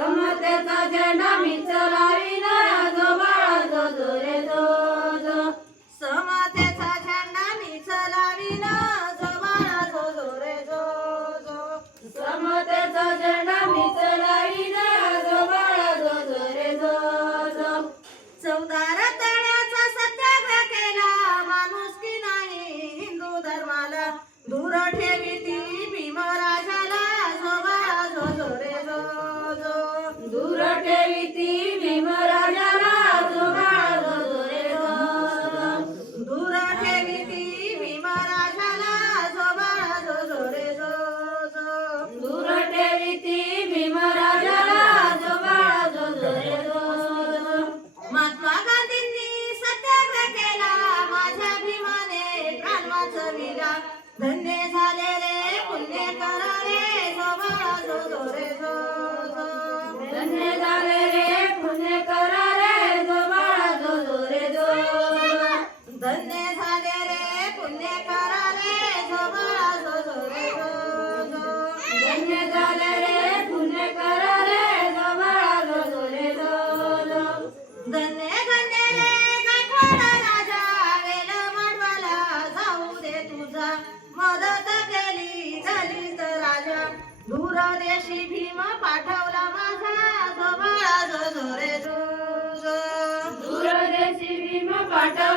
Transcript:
समतेचा झेंडा मी चलावीन दूर ठेवी भीमराजाला जो रे जो दूर ठेवी ती भीमराजाला जो जो रे जो दूर ठेवी भीमराजाला रे जो महात्मा गांधींनी सत्याग्रह केला. माझ्या भीमाने प्राण वाचविला. धन्य झाले रे पुण्य करा रे जो जो जो रे जो धन्य झाले रे पुण्य करा रे जो बाळा जो जो रे जो. धन्य झाले रे पुण्य करा रे जो बाळा जो जो रे जो. धन्य झाले रे पुण्य करा रे जो बाळा जो जो रे जो. धन्य धन्य रे राजा वेल माडवाला जाऊ दे तुझा. मदत केली तर राजा. दूरदेशी भीम पाठवला भीम